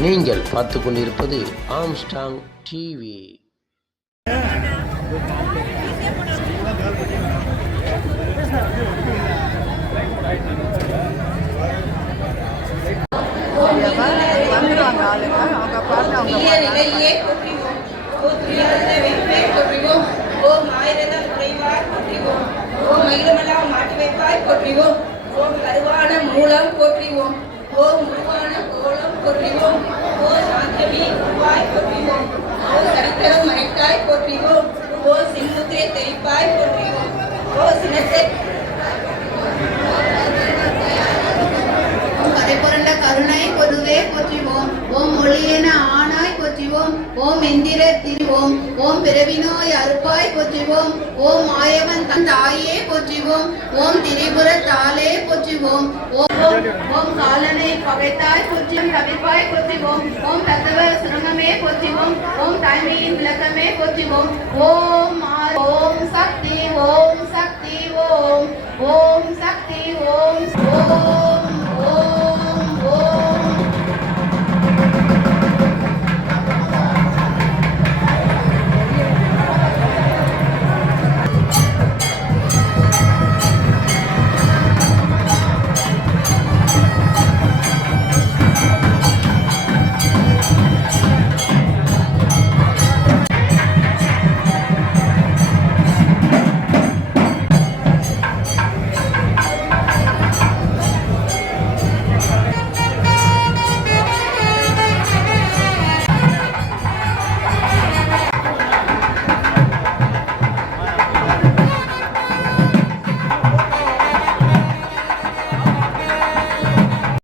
நீங்கள் பார்த்து கொண்டிருப்பது ஆம்ஸ்டாங் டிவி வந்துடுவாங்க ஆளுங்க அவங்க பாட்டு அவங்க மாட்டி வைப்பாய் போற்றிவோம் ஓம் கருவான மூலம் போற்றிவோம். ஓ முருவான கோலம் போற்றிவோம் ஓ சாந்தவி உருவாய் சரித்திரம் போற்றிவோம் தெளிப்பாய் போற்றிவோம் ஓ சினத்தை புரண்ட கருணை பொதுவே போற்றிவோம். ஓம் ஒளியென போற்றுவோம். ஓம் எந்திர திருவோம். ஓம் பிறவினோய் அறுப்பாய் போற்றுவோம். ஓம் மாயவன் தன் தாயே போற்றுவோம். ஓம் திரிபுர தாளே போற்றுவோம். ஓம் ஓம் காலனை பகைத்தாய் போற்றியும் தவிர்ப்பாய் போற்றுவோம். ஓம் தத்துவ சுரங்கமே போற்றுவோம். ஓம் தாய்மையின் விளக்கமே போற்றுவோம். ஓம் ஓம் சக்தி ஓம் சக்தி ஓம். ஓம் சக்தி ஓம் ஓம்